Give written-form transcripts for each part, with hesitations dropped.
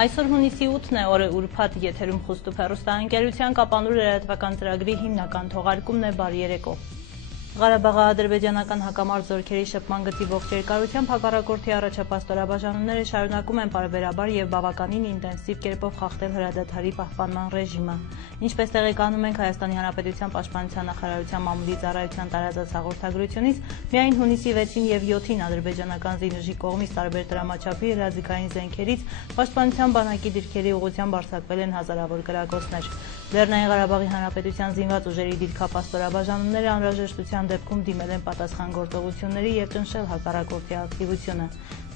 Այսօր հունիսի 8-ն է, օրը ուրբաթ, եթերում Խոստուփ հեռուստաընկերության կապանուր լրատվական ծրագրի հիմնական թողարկումն է, բարի երեկո։ Ղարաբաղի ադրբեջանական հակամարտ զորքերի շփման գծի ողջ երկարությամբ հակառակորդի առաջապահ ստորաբաժանումները շարունակում են պարբերաբար եւ բավականին ինտենսիվ կերպով խախտել հրադադարի պահպանման ռեժիմը։ Ինչպես տեղեկանում ենք Հայաստանի Հանրապետության պաշտպանության նախարարության մամուլի ծառայության տարածած հաղորդագրությունից, միայն հունիսի 6-ին եւ 7-ին ադրբեջանական զինուժի կողմից տարբեր դրամաչափի հրաձգային զենքերից պաշտպանության բանակի դիրքերի ուղղությամբ արձակվել են հազարավոր կրակոցներ։ Լեռնային Ղարաբաղի Հանրապետության զինված ուժերի դիրքապահ ստորաբաժանումները անհրաժեշտության դեպքում դիմել են պատասխան գործողությունների եւ ճնշել հակառակորդի ակտիվությունը։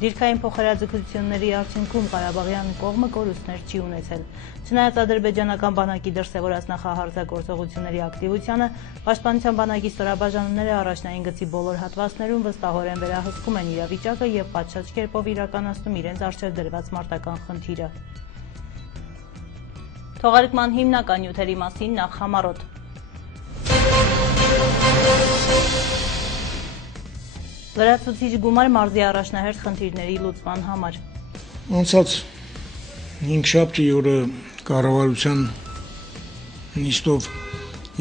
Դիրքային փոխհրաձգությունների արդյունքում Ղարաբաղյան կողմը կորուստներ չի ունեցել։ Չնայած ադրբեջանական բանակի դրսևորած նախահարձակորձողությունների ակտիվությանը, պաշտպանության բանակի ստորաբաժանումները առաջնային գծի բոլոր հատվածներում վստահորեն վերահսկում են իրավիճակը եւ պատշաճ կերպով իրականացնում իրենց առջեւ դրված մարտական խնդիրը։ Թողարկման հիմնական նյութերի մասին նախ համառոտ։ Լրացուցիչ գումար մարզի առաջնահերթ խնդիրների լուծման համար։ Անցած 5 շաբթի օրը կառավարության նիստով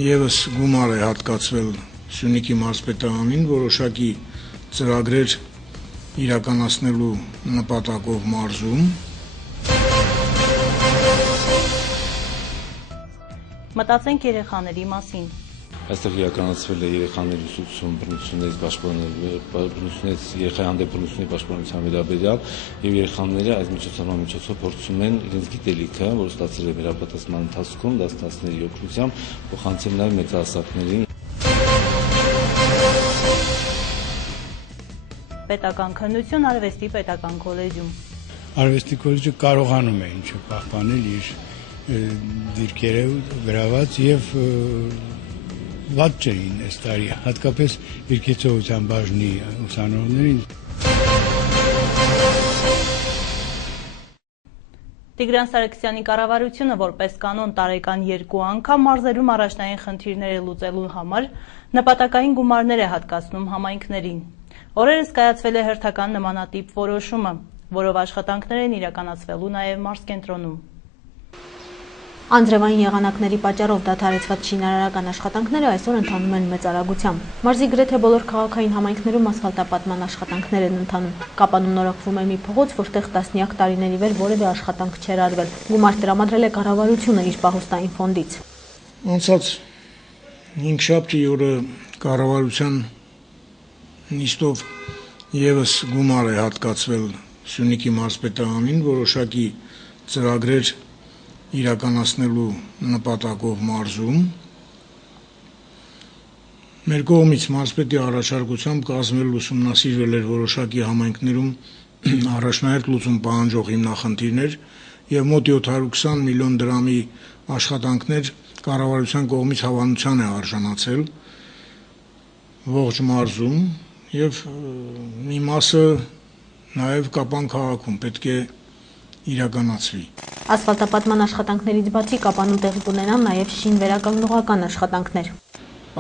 եւս գումար է հատկացվել Սյունիքի մարզպետարանին, որոշակի ծրագրեր իրականացնելու նպատակով մարզում։ Մտածենք երեխաների մասին։ Այստեղ իրականացվել է երեխաների ուսուցում բռնություններից երեխայի հանդեպ բռնությունների պաշտպանության վերաբերյալ եւ երեխաները այս միջոցառման միջոցով փորձում են իրենց գիտելիքը, որ ստացել են վերապատրաստման ընթացքում դասընթացների օգնությամբ փոխանցել նաեւ մեծահասակներին։ Պետական քննություն արվեստի պետական քոլեջում։ Արվեստի քոլեջը կարողանում է ինչ պահպանել իր դիրքերը գրաված եւ վատ չէին այս տարի, հատկապես երկեցողության բաժնի ուսանողներին։ Տիգրան Սարգսյանի կառավարությունը որպես կանոն տարեկան 2 անգամ մարզերում առաջնային խնդիրները լուծելու համար նպատակային գումարներ է հատկացնում համայնքներին։ Օրերս կայացվել է հերթական նմանատիպ որոշումը, որով աշխատանքներ են իրականացվելու նաև մարզկենտրոնում։ Անձրևային եղանակների պատճառով դադարեցված շինարարական աշխատանքները այսօր ընթանում են մեծ արագությամբ։ Մարզի գրեթե բոլոր քաղաքային համայնքներում ասֆալտապատման աշխատանքներ են ընթանում։ Կապանում նորոգվում է մի փողոց, որտեղ տասնյակ տարիների վեր որևէ աշխատանք չէր արվել։ Գումար տրամադրել է կառավարությունը իր պահոստային ֆոնդից։ Անցած 5 շաբթի օրը կառավարության նիստով եւս գումար է հատկացվել Սյունիքի մարզպետարանին, որոշակի ծրագրեր իրականացնելու նպատակով մարզում։ Մեր կողմից մարզպետի առաջարկությամբ կազմել ուսումնասիրվել էր որոշակի համայնքներում առաջնահերթ լուծում պահանջող հիմնախնդիրներ եւ մոտ 720 միլիոն դրամի աշխատանքներ կառավարության կողմից հավանության է արժանացել ողջ մարզում եւ մի մասը նաեւ Կապան քաղաքում պետք է իրականացվի։ Ասֆալտապատման աշխատանքներից բացի Կապանում տեղի կունենան նաև շինվերականգնողական աշխատանքներ։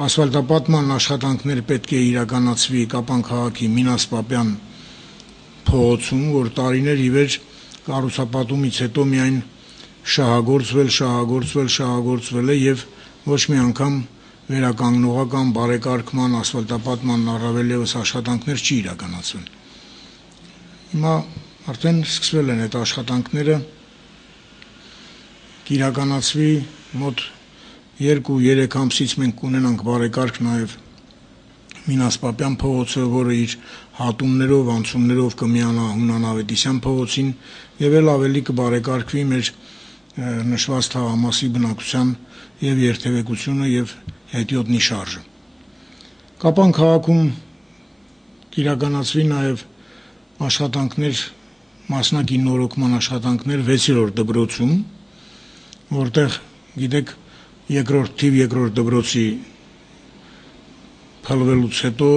Ասֆալտապատման աշխատանքներ պետք է իրականացվի Կապան քաղաքի Մինաս Պապյան փողոցում, որ տարիներ ի վեր կառուցապատումից հետո միայն շահագործվել է եւ ոչ մի անգամ վերականգնողական բարեկարգման ասֆալտապատման առավել եւս աշխատանքներ չի իրականացվել։ Հիմա արդեն սկսվել են այդ աշխատանքները, կիրականացվի մոտ 2-3 ամսից մենք կունենանք բարեկարգ նաև Մինաս Պապյան փողոցը, որը իր հատումներով, անցումներով կմիանա Հունանավետիսյան փողոցին եւ էլ ավելի կբարեկարգվի մեր նշված թաղամասի բնակության եւ երթևեկությունը եւ հետիոտնի շարժը։ Կապան քաղաքում կիրականացվի նաև աշխատանքներ մասնակի նորոգման աշխատանքներ 6-րդ դպրոցում, որտեղ գիտեք երկրորդ դպրոցի փլվելուց հետո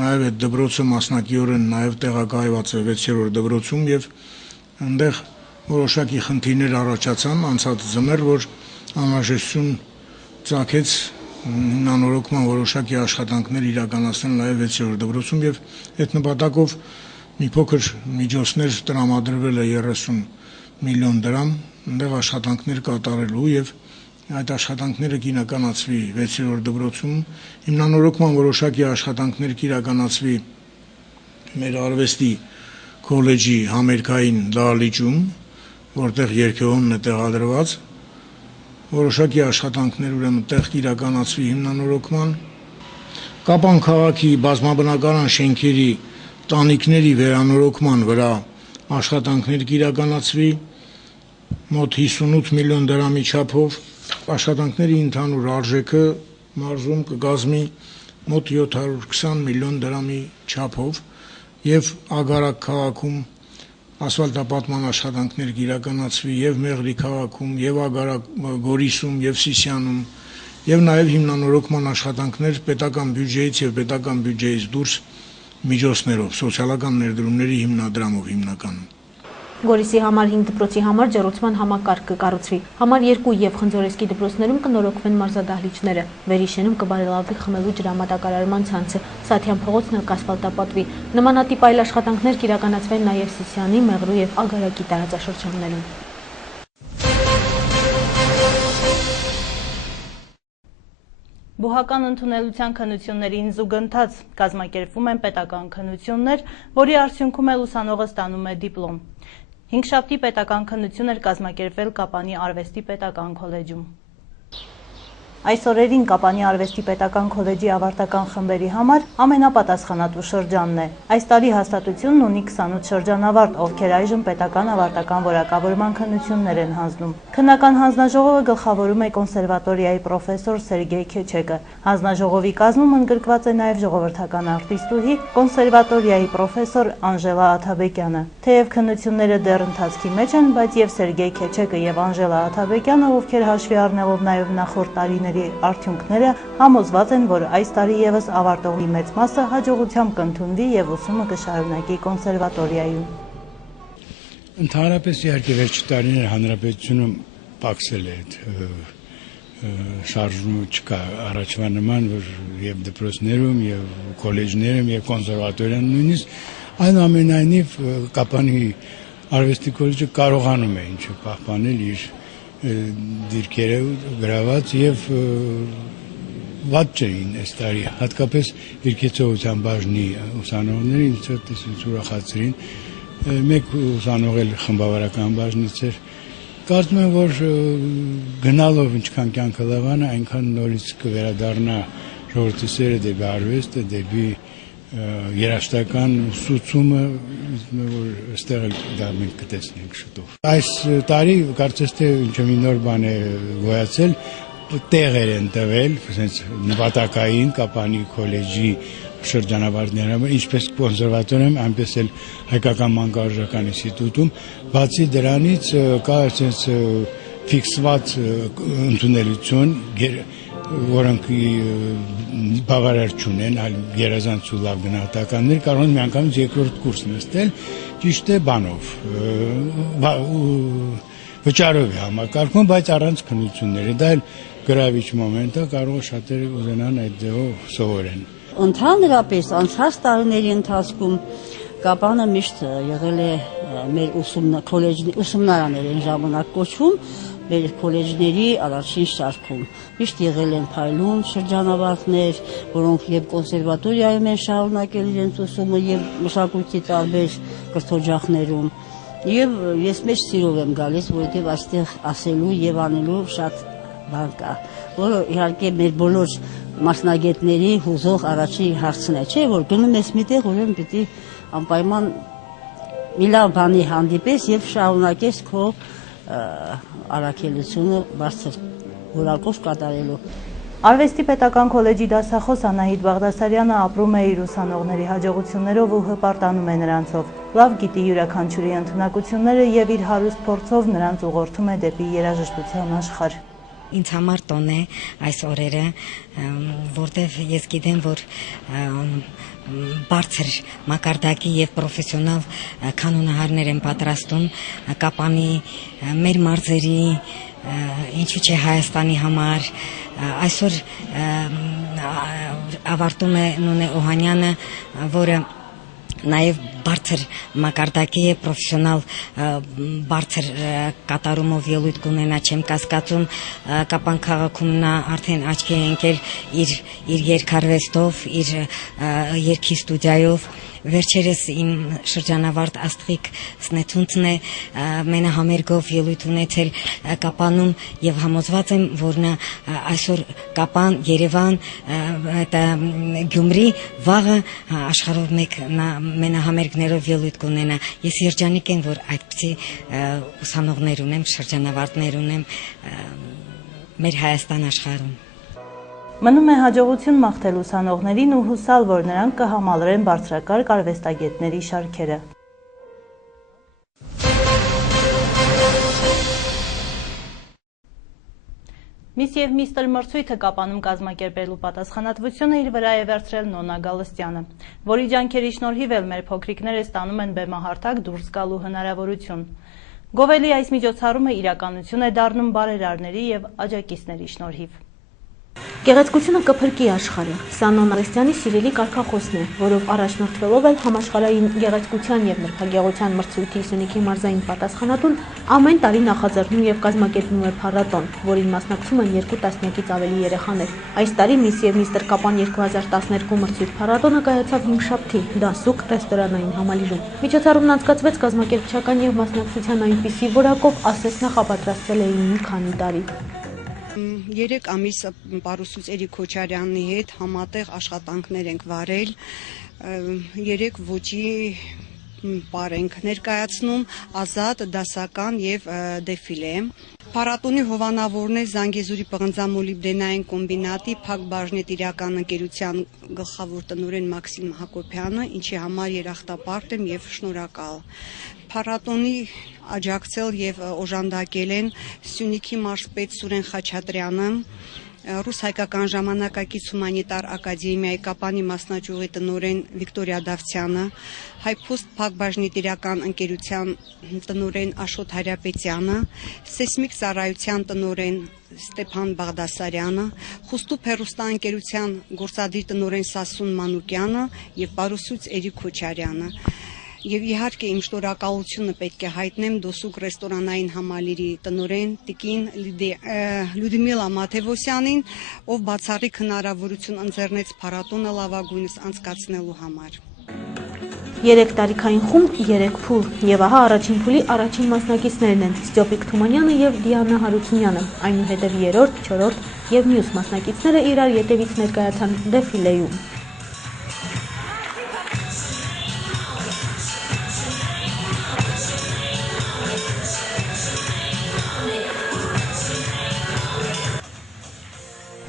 նաև այդ դպրոցը մասնակիորեն նաև տեղակայված է 6-րդ դպրոցում եւ այնտեղ որոշակի խնդիրներ առաջացան անցած ձմեռ, որ անհրաժեշտություն ծագեց նանորոգման որոշակի աշխատանքներ իրականացնել նաև 6-րդ դպրոցում եւ այդ նպատակով մի փոքր միջոցներ տրամադրվել է 30 միլիոն դրամ այնտեղ աշխատանքներ կատարելու եւ այդ աշխատանքները կիրականացվի 6-րդ դպրոցում, հիմնանորոգման որոշակի աշխատանքներ կիրականացվի մեր արվեստի քոլեջի համերգային դահլիճում, որտեղ երգեհոնն է տեղադրված, որոշակի աշխատանքներ ուրեմն տեղ կիրականացվի հիմնանորոգման, Կապան քաղաքի բազմաբնակարան շենքերի տանիքների վերանորոգման վրա աշխատանքներ կիրականացվի մոտ 58 միլիոն դրամի չափով, աշխատանքների ընդհանուր արժեքը մարզում կկազմի մոտ 720 միլիոն դրամի չափով եւ Ագարակ քաղաքում ասֆալտապատման աշխատանքներ կիրականացվի եւ Մեղրի քաղաքում եւ Գորիսում եւ Սիսիանում եւ նաեւ հիմնանորոգման աշխատանքներ պետական բյուջեից եւ պետական բյուջեից դուրս միջոցներով, սոցիալական ներդրումների հիմնադրամով հիմնականում։ Գորիսի համար 5 դպրոցի համար ջեռուցման համակարգ կկառուցվի։ Համար 2 եւ Խնձորեսկի դպրոցներում կնորոգվեն մարզադահլիճները։ Վերիշենում կբարելավվի խմելու ջրամատակարարման ցանցը, Սաթյան փողոցն էլ կասֆալտապատվի։ Նմանատիպ այլ աշխատանքներ կիրականացվեն նաեւ Սիսիանի, Մեղրու եւ Ագարակի տարածաշրջաններում։ Բուհական ընդունելության քննություններին զուգընթաց կազմակերպվում են պետական քննություններ, որի արդյունքում էլ ուսանողը ստանում է դիպլոմ։ Հինգշաբթի պետական քննություն էր կազմակերպվել Կապանի արվեստի պետական քոլեջում։ Այս օրերին Կապանի արվեստի պետական քոլեջի ավարտական խմբերի համար ամենապատասխանատու շրջանն է։ Այս տարի հաստատությունն ունի 28 շրջանավարտ, ովքեր այժմ պետական ավարտական որակավորման քննություններ են հանձնում։ Քննական հանձնաժողովը գլխավորում է կոնսերվատորիայի պրոֆեսոր Սերգեյ Քեչեկը։ Հանձնաժողովի կազմում ընդգրկված է նաև ժողովրդական արտիստուհի, կոնսերվատորիայի պրոֆեսոր Անժելա Աթաբեկյանը։ Թեև քննությունները դեռ ընթացքի մեջ են, բայց եւ Սերգեյ Քեչեկը եւ Անժելա Աթաբեկյանը, ովքեր հաշվի առնելով նաև նախորդ տարիների արդյունքները, համոզված են, որ այս տարի եւս ավարտողի մեծ մասը հաջողությամբ կընդունվի եւ ուսումը կշարունակի կոնսերվատորիայում։ Ընդհանրապես իհարկե վերջի տարիները հանրապետությունում պակսել է շարժումը չկա առաջվա նման, որ եւ դպրոցներում եւ քոլեջներում եւ կոնսերվատորիան նույնիսկ այնուամենայնիվ Կապանի արվեստի քոլեջը կարողանում է ինչ պահպանել իր դիրքերը գրաված եւ վատ չէին այս տարի, հատկապես երկեցողության բաժնի ուսանողները ինձ տեսից ուրախացրին, մեկ ուսանող էլ խմբավարական բաժնից էր, կարծում եմ, որ գնալով ինչքան կյանքը լավանա, այնքան նորից կվերադառնա ժողովրդի սերը դեպի արվեստը, դեպի երաժշտական ուսուցումը, որ այստեղ դա մենք կտեսնենք շուտով։ Այս տարի կարծես թե ինչ-որ մի նոր բան է գոյացել, տեղեր են տվել, ասենց նպատակային Կապանի քոլեջի շրջանավարտների համար, ինչպես կոնսերվատորիայում, այնպես էլ հայկական մանկավարժական ինստիտուտում, բացի դրանից կա ասենց ֆիքսված ընդունելություն, որոնք բավարար չունեն, այլ գերազանց ու լավ գնահատականներ, կարող են միանգամից երկրորդ կուրս նստել, ճիշտ է բանով, վճարով է համակարգում, բայց առանց քննությունների, դա էլ գրավիչ մոմենտ է, կարող շատերը ուզենան այդ ձևով սովորեն։ Ընդհանրապես անցած տարիների ընթացքում Կապանը միշտ եղել է մեր ուսումնարաններ ժամանակ կոչվում, մեր քոլեջների առաջին շարքում։ Միշտ եղել են փայլուն շրջանավարտներ, որոնք եւ կոնսերվատորիայում են շարունակել իրենց ուսումը եւ մշակույթի տարբեր կրթօջախներում։ Եվ ես մեծ սիրով եմ գալիս, որովհետեւ այստեղ ասելու եւ անելու շատ բան կա, որը իհարկե մեր բոլոր մասնագետների հուզող առաջին հարցն է, չէ՞ որ գնում ես միտեղ, ուրեմն պիտի անպայման մի լավ բանի հանդիպես եւ շարունակես քո առաքելությունը բարձր որակով կատարելու։ Արվեստի պետական քոլեջի դասախոս Անահիտ Բաղդասարյանը ապրում է իր ուսանողների հաջողություններով ու հպարտանում է նրանցով։ Լավ գիտի յուրաքանչյուրի ընտունակությունները եւ իր հարուստ փորձով նրանց ուղղորդում է դեպի երաժշտության աշխարհ։ Ինձ համար տոն է այս օրերը, որտեղ ես գիտեմ, որ բարձր մակարդակի եւ պրոֆեսիոնալ կանոնահարներ են պատրաստում Կապանի մեր մարզերի, ինչու՞ չէ Հայաստանի համար։ Այսօր ավարտում է Նոնե Օհանյանը, որը նաև բարձր մակարդակի է պրոֆեսիոնալ բարձր կատարումով ելույթ կունենա, չեմ կասկածում Կապան քաղաքում նա արդեն աչքի է ընկել իր երկարվեստով, իր երգի ստուդիայով։ Վերջերս իմ շրջանավարտ Աստղիկ Սնեթունցն է մենահամերգով ելույթ ունեցել Կապանում եւ համոզված եմ, որ նա այսօր Կապան, Երևան, Գյումրի վաղը աշխարհով մեկ մենահամերգներով ելույթ կունենա։ Ես երջանիկ եմ, որ այդպիսի ուսանողներ ունեմ, շրջանավարտներ ունեմ մեր Հայաստան աշխարհում։ Մնում է հաջողություն մաղթել ուսանողներին ու հուսալ, որ նրանք կհամալրեն բարձրակարգ արվեստագետների շարքերը։ Միս և միստր մրցույթը Կապանում կազմակերպելու պատասխանատվությունը իր վրա է վերցրել Նոնա Գալստյանը, որի ջանքերի շնորհիվ էլ մեր փոքրիկները ստանում են բեմահարթակ դուրս գալու հնարավորություն։ Գովելի այս միջոցառումը իրականություն է դառնում բարերարների և աջակիցների շնորհիվ։ Գեղեցկությունը կփրկի աշխարհը։ Սա Նոնա Գալստյանի սիրելի կարգախոսն է, որով առաջնորդվելով էլ համաշխարհային գեղեցկության եւ նրբագեղության մրցույթի Սյունիքի մարզային պատասխանատուն ամեն տարի նախաձեռնում եւ կազմակերպում է փառատոն, որին մասնակցում են 2 տասնյակից ավելի երեխաներ։ Այս տարի Միս եւ միստր Կապան 2012 մրցույթ փառատոնը կայացավ հինգշաբթի դասուկ ռեստորանային համալիրում։ Միջոցառումն անցկացվեց կազմակերպչական եւ մասնակցության այնպիսի որակով, ասես նախապատրաստվել էին մի քանի տարի։ 3 ամիս Պարուսուց Էրիկ Քոչարյանի հետ համատեղ աշխատանքներ ենք վարել, 3 ոճի պար ենք ներկայացնում, ազատ, դասական եւ դեֆիլե։ Փառատոնի հովանավորն է Զանգեզուրի պղնձամոլիբդենային կոմբինատի Փակ բաժնետիրական ընկերության գլխավոր տնօրեն Մաքսիմ Հակոբյանը, ինչի համար երախտապարտ եմ եւ շնորհակալ։ Փառատոնի աջակցել եւ օժանդակել են Սյունիքի մարզպետ Սուրեն Խաչատրյանը, Ռուս-հայկական ժամանակակից հումանիտար ակադեմիայի Կապանի մասնաճյուղի տնօրեն Վիկտորիա Դավթյանը, Հայփոստ Փակ բաժնետիրական ընկերության տնօրեն Աշոտ Հարապետյանը, Սեյսմիկ ծառայության տնօրեն Ստեփան Բաղդասարյանը, Խուստուփ հեռուստաընկերության գործադիր տնօրեն Սասուն Մանուկյանը եւ Պարուսուց Էրիկ Քոչարյանը։ Եվ իհարկե իմ շնորհակալությունը պետք է հայտնեմ Դոսուկ ռեստորանային համալիրի տնօրեն Տիկին Լյուդմիլա Մաթևոսյանին, ով բացառիկ հնարավորություն ընձեռնեց փառատոնը լավագույնս անցկացնելու համար։ 3 տարիքային խումբ, 3 փուլ, եւ ահա առաջին փուլի առաջին մասնակիցներն են Ստյոպիկ Թումանյանը եւ Դիանա Հարությունյանը, այնուհետեւ 3-րդ, 4-րդ եւ մյուս մասնակիցները իրար ետևից ներկայացան դեֆիլեում։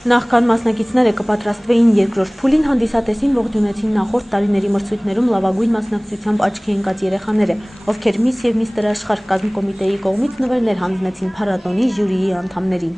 Նախքան մասնակիցները կպատրաստվեին երկրորդ փուլին, հանդիսատեսին ողջունեցին նախորդ տարիների մրցույթներում լավագույն մասնակցությամբ աչքի ընկած երեխաները, ովքեր Միս եւ միստր Աշխարհ կազմկոմիտեի կողմից նվերներ հանձնեցին փառատոնի ժյուրիի անդամներին։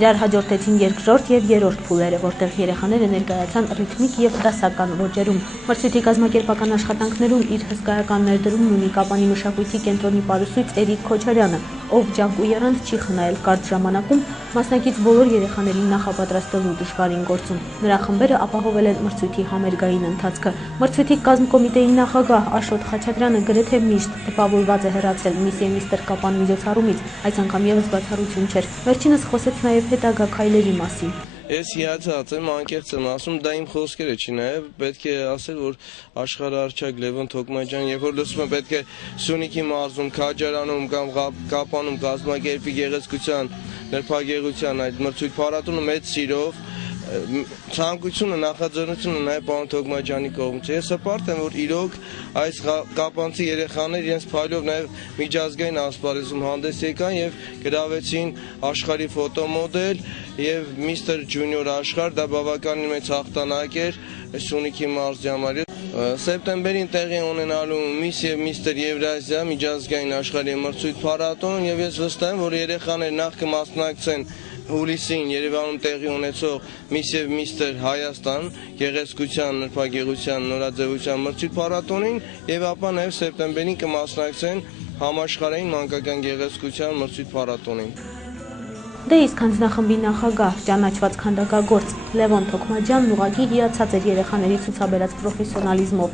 Իրար հաջորդեցին երկրորդ եւ երրորդ փուլերը, որտեղ երեխաները ներկայացան ռիթմիկ եւ դասական ոճերում։ Մրցույթի կազմակերպական աշխատանքներում իր հսկայական ներդրումն ունի Կապանի մշակույթի կենտրոնի Պարուսույց Էրիկ Քոչարյանը, ով ջանք ու եռանդ չի խնայել կարճ ժամանակում մասնակից բոլոր երեխաներին նախապատրաստելու դժվարին գործում։ Նրա խմբերը ապահովել են մրցույթի համերգային ընթացքը։ Մրցույթի կազմկոմիտեի նախագահ Աշոտ Խաչատրյանը գրեթե միշտ տպավորված է հեռացել Միս եւ միստր Կապան միջոցառումից, այս անգամ եւս բացառություն չէր։ Վերջինս խոսեց նաեւ հետագա քայլերի մասին։ Ես հիացած եմ, անկեղծ եմ ասում, դա իմ խոսքերը չի նաև, պետք է ասել, որ աշխարհարչակ Լևոն Թոքմաջյան, երբ որ լսում եմ, պետք է Սյունիքի մարզում, Քաջարանում կամ Կապանում կազմակերպի գեղեցկության, նրբագեղության այդ մրցույթ փառատոնը մեծ սիրով, ցանկությունը, նախաձեռնությունը նաև պարոն Թոքմաջյանի կողմից է։ Ես հպարտ եմ, որ իրոք այս կապանցի երեխաներ իրենց փայլով նաև միջազգային ասպարեզում հանդես եկան եւ գրավեցին աշխարհի ֆոտոմոդել եւ միստր ջունիոր աշխարհ, դա բավականին մեծ հաղթանակ էր Սյունիքի մարզի համար։ Սեպտեմբերին տեղի ունենալու Miss եւ Mr. Եվրազիա միջազգային աշխարհի մրցույթ փառատոն եւ ես վստահ եմ, որ երեխաները նախ կմասնակցեն հուլիսին Երևանում տեղի ունեցող Miss եւ Mr. Հայաստան գեղեցկության, նրբագեղության, նորաձևության մրցույթ փառատոնին եւ ապա նաեւ սեպտեմբերին կմասնակցեն համաշխարհային մանկական գեղեցկության մրցույթ փառատոնին։ Դե իսկ հանձնախմբի նախագահ, ճանաչված քանդակագործ Լևոն Թոքմաջյանն ուղղակի հիացած էր երեխաների ցուցաբերած պրոֆեսիոնալիզմով։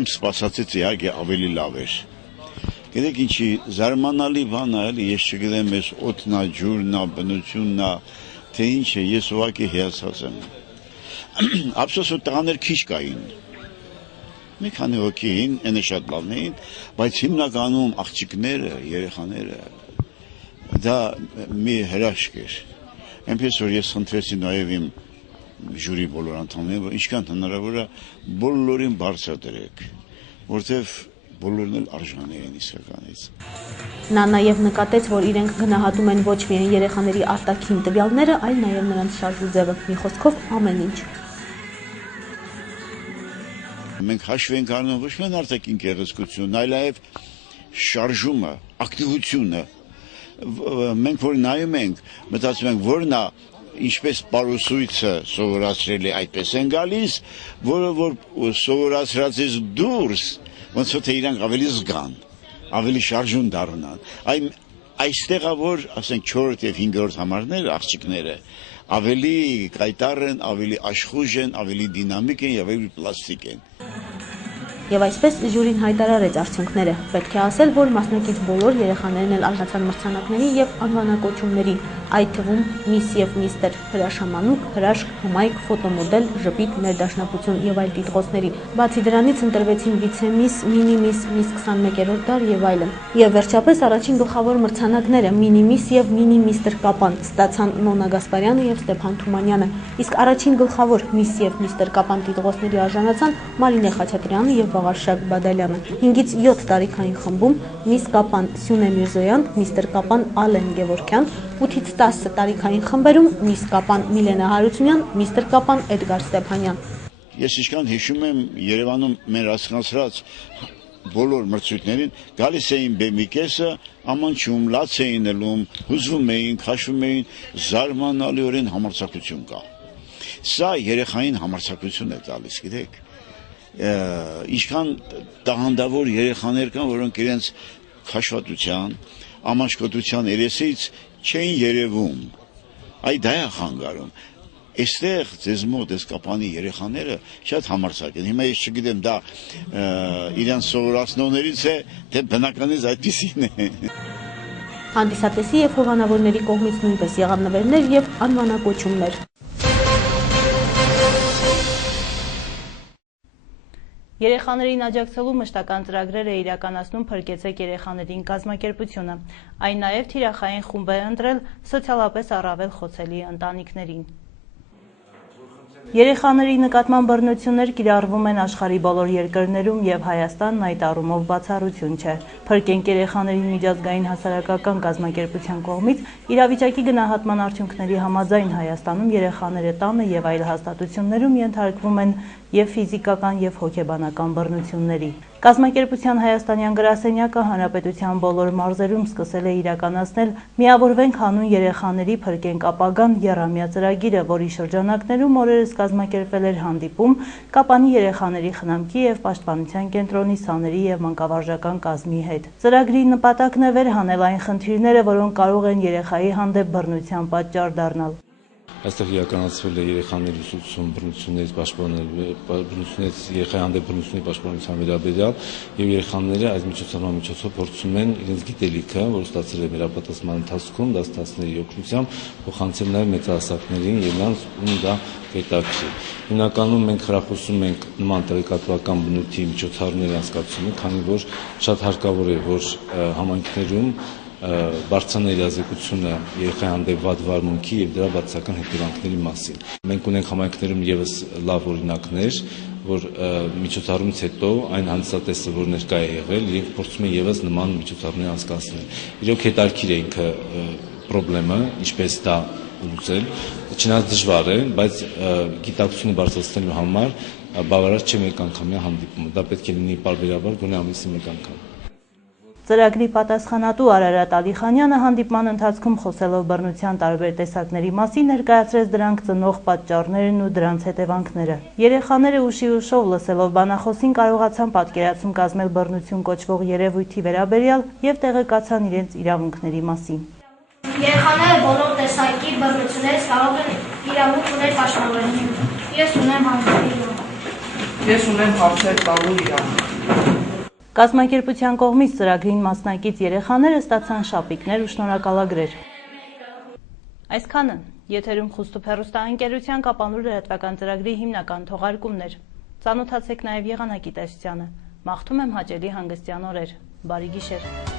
Իմ սպասածից իհարկե ավելի լավ էր։ Գիտեք ինչի, զարմանալի բան է, էլի ես չգիտեմ, ես օդն է, ջուրն է, բնությունն է, թե ինչ է, ես ուղղակի հիացած եմ։ Ափսոս որ տղաներ քիչ կային։ Մի քանի հոգի էին, այնը շատ լավն էին, բայց հիմնականում աղջիկները, երեխաները դա մի հրաշք էր։ Այնպես որ ես խնդրեցի նաև իմ ժյուրի բոլոր անդամներին, որ ինչքան հնարավոր է բոլորին բարձրացրեք, որտեվ բոլորն էլ արժանի են իսկականից։ Նա նաև նկատեց, որ իրենք գնահատում են ոչ միայն երեխաների արտաքին տվյալները, այլ նաև նրանց շարժուձևը, մի խոսքով ամեն ինչ։ Մենք հաշվի ենք առնում ոչ միայն արտաքին գեղեցկությունն, այլ նաև շարժումը, ակտիվությունը։ Մենք որ նայում ենք, մտածում ենք, որն է ինչպես պարուսույցը սովորացրել է, այդպես են գալիս, որը որ սովորացրածից դուրս, ոնց որ թե իրանք ավելի զգան, ավելի շարժուն դառնան։ Այստեղ է որ, ասենք 4-րդ եւ 5-րդ համարները, աղջիկները, ավելի կայտառ են, ավելի աշխույժ են, ավելի դինամիկ են եւ ավելի պլաստիկ են։ Եվ այսպես ժյուրին հայտարարեց արդյունքները։ Պետք է ասել, որ մասնակից բոլոր երեխաներն էլ արժացան մրցանակների եւ անվանակոչումների, այդ թվում Miss եւ Mr. հրաշամանուկ, հրաշք, հմայք, ֆոտոմոդել, ժպիտ, ներդաշնակություն եւ այլ տիտղոսների։ Բացի դրանից ընտրվեցին վիցե-Miss, մինի-Miss, Miss 21-րդ դար եւ այլն։ Եվ վերջապես առաջին գլխավոր մրցանակները մինի-Miss եւ մինի-Mr. կապան ստացան Նոնա Գասպարյանը եւ Ստեփան Թումանյանը։ Իսկ առաջին գլխավոր Miss եւ Mr. կապան տիտղոսների արժանացան Մարինե Խաչատրյանը եւ Վաղարշակ Բադալյանը։ 5-ից 7 տարիքային խմբում Miss կապան Սյունե Միրզոյան, Mr. կապան Ալեն Գևորգյան, 8-ից 10 տարիքային խմբերում Miss կապան Միլենա Հարությունյան, Mr. կապան Էդգար Ստեփանյան։ Ես ինչքան հիշում եմ Երևանում մեր հասկացած բոլոր մրցույթներին գալիս էին բեմի կեսը, ամանչում, լաց էին ելում, հուզվում էին, քաշվում էին, զարմանալիորեն համարձակություն կա։ Սա երեխային համարձակություն է տալիս, գիտեք։ Ինչքան տաղանդավոր երեխաներ կան, որոնք իրենց քաշվածության, ամաչկոտության երեսից չէին երևում, դա է խանգարում։ Այստեղ ձեզ մոտ այս կապանի երեխաները շատ համարձակ են։ Հիմա ես չգիտեմ դա իրենց սովորացնողներից է, թե բնականից այդպիսին է։ Հանդիսատեսի եւ հովանավորների կողմից նույնպես եղան նվերներ եւ անվանակոչումներ։ Երեխաներին աջակցելու մշտական ծրագրեր է իրականացնում Փրկեցեք երեխաներին կազմակերպությունը։ Այն նաև թիրախային խումբ է ընտրել սոցիալապես առավել խոցելի ընտանիքներին։ Երեխաների նկատմամբ բռնություններ կիրառվում են աշխարհի բոլոր երկրներում եւ Հայաստանն այդ առումով բացառություն չէ։ Փրկենք երեխաներին միջազգային հասարակական կազմակերպության կողմից իրավիճակի գնահատման արդյունքների համաձայն Հայաստանում երեխաները տանը եւ այլ հաստատություններում ենթարկվում են եւ ֆիզիկական եւ հոգեբանական բռնությունների։ Կազմակերպության հայաստանյան գրասենյակը հանրապետության բոլոր մարզերում սկսել է իրականացնել «Միավորվենք հանուն երեխաների փրկենք ապագան» եռամյա ծրագիրը, որի շրջանակներում օրերս կազմակերպվել էր հանդիպում Կապանի երեխաների խնամքի եւ պաշտպանության կենտրոնի սաների եւ մանկավարժական կազմի հետ։ Ծրագրի նպատակն է վերհանել այն խնդիրները, որոնք կարող են երեխայի հանդեպ բռնության պատճառ դառնալ։ Այստեղ իրականացվել է երեխաների ուսուցում բռնություններից բռնություններից երեխայի հանդեպ բռնությունների պաշտպանության վերաբերյալ եւ երեխաները այս միջոցառման միջոցով փորձում են իրենց գիտելիքը, որ ստացել է վերապատրաստման ընթացքում դասթասների օգնությամբ փոխանցել նաեւ մեծահասակներին եւ նրանց ում դա կետակցի։ Հիմնականում մենք խրախուսում ենք նման տեղեկատվական բնույթի միջոցառումների անցկացումը, քանի որ շատ հարկավոր է, որ համայնքներում բարձրանա իրազեկությունը երեխայի հանդեպ վատ վարմունքի եւ դրա բացասական հետևանքների մասին։ Մենք ունենք համայնքներում եւս լավ օրինակներ, որ միջոցառումից հետո այն հանդիսատեսը, որ ներկա է եղել, եւ փորձում է եւս նման միջոցառումներ անցկացնել։ Իրոք հետաքրքիր է ինքը խնդրեմը, ինչպես դա լուծել։ Չնայած դժվար է, բայց գիտակցությունը բարձրացնելու համար բավարար չէ մեկ անգամյա հանդիպումը։ Դա պետք է լինի պարբերաբար, գոնե ամիսի մեկ անգամ։ Ծրագրի պատասխանատու Արարատ Ալիխանյանը հանդիպման ընթացքում խոսելով բռնության տարբեր տեսակների մասին ներկայացրեց դրանք ծնող պատճառներն ու դրանց հետևանքները։ Երեխաները ուշի ուշով լսելով բանախոսին կարողացան պատկերացում կազմել բռնություն կոչվող երևույթի վերաբերյալ եւ տեղեկացան իրենց իրավունքների մասին։ Երեխաները բոլոր տեսակի բռնություններից կարող են իրավունք ունել պաշտպանվել։ Ես ունեմ հարցեր։ Ես ունեմ հարցեր տալու իրավունք։ Կազմակերպության կողմից ծրագրին մասնակից երեխաները ստացան շապիկներ ու շնորհակալագրեր։ Այսքանը եթերում Խոստուփ հեռուստաընկերության կապանուր լրատվական ծրագրի հիմնական թողարկումներ։ Ծանոթացեք նաև եղանակի տեսությանը։ Մաղթում եմ հաճելի հանգստյան օրեր։ Բարի գիշեր։